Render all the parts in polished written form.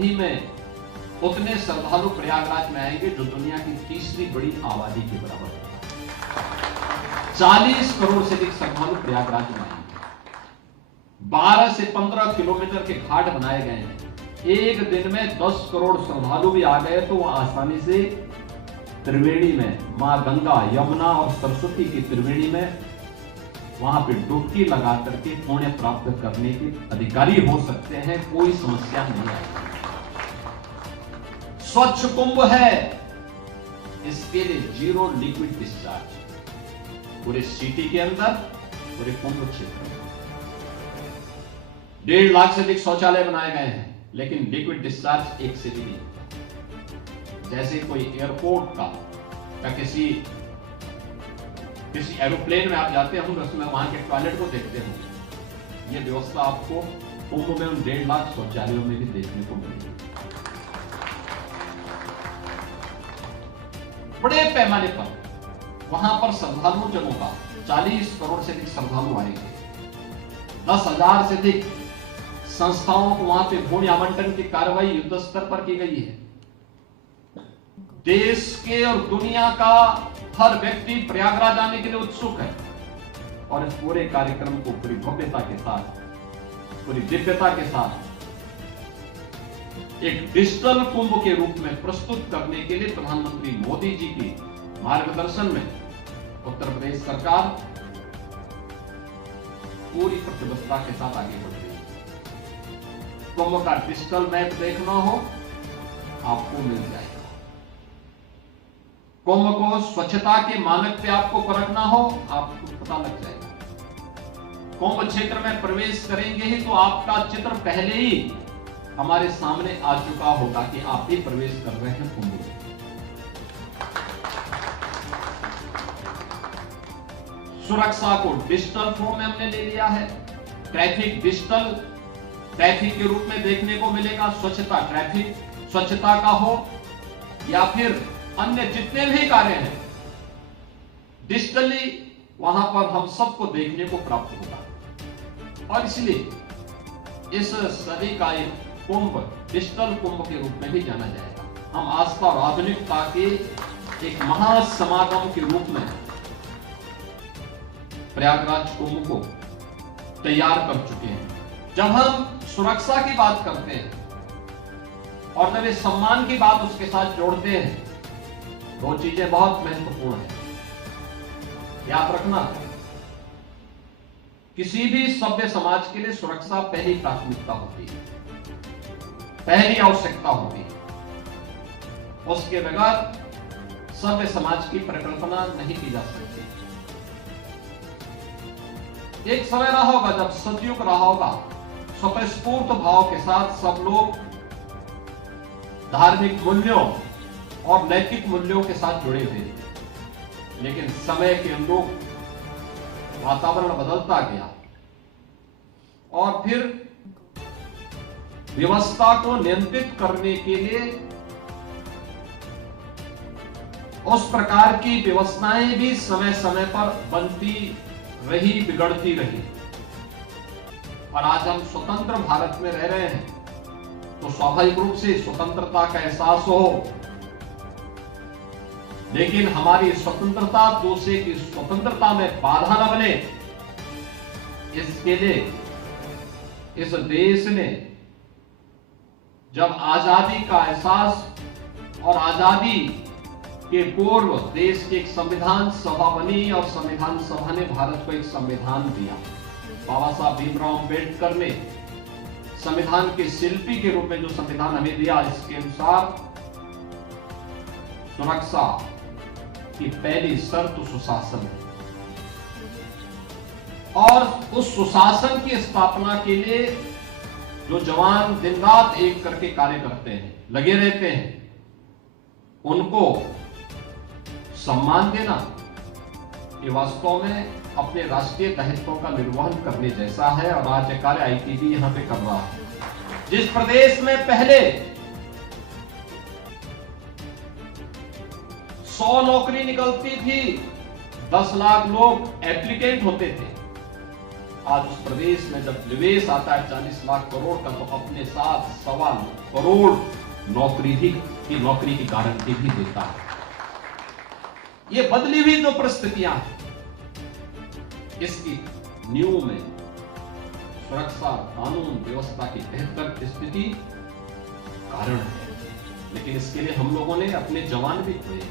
अवधि में उतने श्रद्धालु प्रयागराज में आएंगे जो दुनिया की तीसरी बड़ी आबादी के बराबर है। 40 करोड़ से अधिक श्रद्धालु प्रयागराज में आएंगे। 12 से 15 किलोमीटर के घाट बनाए गए हैं। एक दिन में 10 करोड़ श्रद्धालु भी आ गए तो वह आसानी से त्रिवेणी में, मां गंगा, यमुना और सरस्वती की त्रिवेणी में वहां पे डुबकी लगा करके पुण्य प्राप्त करने के अधिकारी हो सकते हैं। कोई समस्या नहीं आएगी। स्वच्छ कुंभ है, इसके लिए 0 लिक्विड डिस्चार्ज पूरे सिटी के अंदर, पूरे कुंभ क्षेत्र में। 1.5 लाख से अधिक शौचालय बनाए गए हैं, लेकिन लिक्विड डिस्चार्ज एक से भी नहीं होता। जैसे कोई एयरपोर्ट का या किसी एरोप्लेन में आप जाते होंगे, उसमें वहां के टॉयलेट को देखते होंगे। यह व्यवस्था आपको कुंभ में उन 1.5 लाख शौचालयों में भी देखने को मिलेगी। बड़े पैमाने पर वहां पर श्रद्धालुओं जब होगा, 40 करोड़ से अधिक श्रद्धालु आएंगे। 10,000 से अधिक संस्थाओं को वहां पे भूमि आवंटन की कार्रवाई युद्ध स्तर पर की गई है। देश के और दुनिया का हर व्यक्ति प्रयागराज आने के लिए उत्सुक है और इस पूरे कार्यक्रम को पूरी भव्यता के साथ, पूरी दिव्यता के साथ एक डिजिटल कुंभ के रूप में प्रस्तुत करने के लिए प्रधानमंत्री मोदी जी की मार्गदर्शन में उत्तर प्रदेश सरकार पूरी प्रतिबद्धता के साथ आगे बढ़ रही है। कुंभ का डिजिटल मैप देखना हो आपको मिल जाएगा। कुंभ को स्वच्छता के मानक पे आपको परखना हो आपको पता लग जाएगा। कुंभ क्षेत्र में प्रवेश करेंगे ही तो आपका चित्र पहले ही हमारे सामने आ चुका होगा कि आप भी प्रवेश कर रहे हैं कुंभ में। सुरक्षा को डिजिटल फॉर्म में हमने ले लिया है। ट्रैफिक डिजिटल ट्रैफिक के रूप में देखने को मिलेगा। स्वच्छता, ट्रैफिक स्वच्छता का हो या फिर अन्य जितने भी कार्य हैं, डिजिटली वहां पर हम सबको देखने को प्राप्त होगा। और इसलिए इस सदी का एक कुंभ डिजिटल कुंभ के रूप में भी जाना जाएगा। हम आस्था और आधुनिकता के एक महासमागम के रूप में प्रयागराज कुंभ को तैयार कर चुके हैं। जब हम सुरक्षा की बात करते हैं और जब इस सम्मान की बात उसके साथ जोड़ते हैं, दो चीजें बहुत महत्वपूर्ण हैं। याद रखना, किसी भी सभ्य समाज के लिए सुरक्षा पहली प्राथमिकता होती है, पहली आवश्यकता होती है। उसके बगैर सभ्य समाज की परिकल्पना नहीं की जा सकती। एक समय रहा होगा जब सतयुग रहा होगा, स्वतःस्फूर्त भाव के साथ सब लोग धार्मिक मूल्यों और नैतिक मूल्यों के साथ जुड़े हुए थे। लेकिन समय के अनुरूप वातावरण बदलता गया और फिर व्यवस्था को नियंत्रित करने के लिए उस प्रकार की व्यवस्थाएं भी समय समय पर बनती रही, बिगड़ती रही। और आज हम स्वतंत्र भारत में रह रहे हैं तो स्वाभाविक रूप से स्वतंत्रता का एहसास हो, लेकिन हमारी स्वतंत्रता दूसरे की स्वतंत्रता में बाधा न बने, इसके लिए इस देश ने जब आजादी का एहसास और आजादी के पूर्व देश की एक संविधान सभा बनी और संविधान सभा ने भारत को एक संविधान दिया। बाबा साहब भीमराव अंबेडकर ने संविधान के शिल्पी के रूप में जो संविधान हमें दिया, इसके अनुसार सुरक्षा की पहली शर्त सुशासन है और उस सुशासन की स्थापना के लिए जो जवान दिन रात एक करके कार्य करते हैं, लगे रहते हैं, उनको सम्मान देना ये वास्तव में अपने राष्ट्रीय दायित्वों का निर्वहन करने जैसा है। और आज कार्य आईटीबी यहां पे कर रहा है। जिस प्रदेश में पहले 100 नौकरी निकलती थी, 10 लाख लोग एप्लीकेंट होते थे, आज उस प्रदेश में जब निवेश आता है 40 लाख करोड़ का, तो अपने साथ 1.25 करोड़ नौकरी की गारंटी भी देता है। ये बदली हुई जो परिस्थितियां हैं, इसकी नींव में सुरक्षा, कानून व्यवस्था की बेहतर स्थिति कारण है, लेकिन इसके लिए हम लोगों ने अपने जवान भी खोए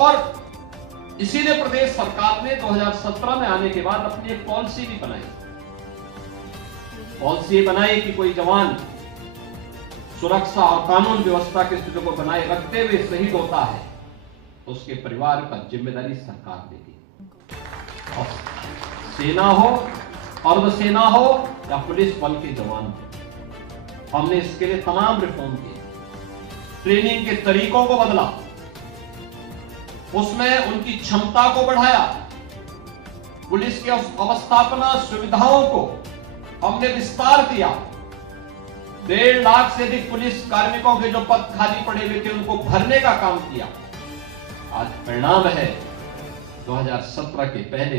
और इसीलिए प्रदेश सरकार ने 2017 में आने के बाद अपनी एक पॉलिसी भी बनाई। पॉलिसी बनाई कि कोई जवान सुरक्षा और कानून व्यवस्था की स्थिति को बनाए रखते हुए शहीद होता है तो उसके परिवार का जिम्मेदारी सरकार लेगी। और सेना हो, अर्धसेना हो या पुलिस बल के जवान हो, हमने इसके लिए तमाम रिफॉर्म किए। ट्रेनिंग के तरीकों को बदला, उसमें उनकी क्षमता को बढ़ाया, पुलिस के अवस्थापना सुविधाओं को हमने विस्तार किया। 1.5 लाख से अधिक पुलिस कार्मिकों के जो पद खाली पड़े हुए थे उनको भरने का काम किया। आज परिणाम है 2017 के पहले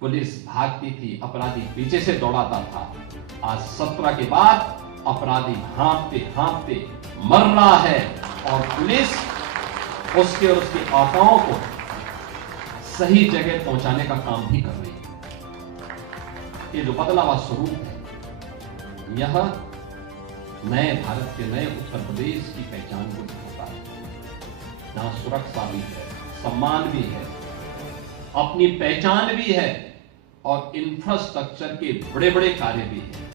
पुलिस भागती थी, अपराधी पीछे से दौड़ाता था। आज 17 के बाद अपराधी हाँफते हाँफते मर रहा है और पुलिस उसके और उसके आकाओं को सही जगह पहुंचाने का काम भी कर रही है। ये जो बदला हुआ स्वरूप है, यह नए भारत के, नए उत्तर प्रदेश की पहचान को दिखाता है, जहां सुरक्षा भी है, सम्मान भी है, अपनी पहचान भी है और इंफ्रास्ट्रक्चर के बड़े बड़े कार्य भी है।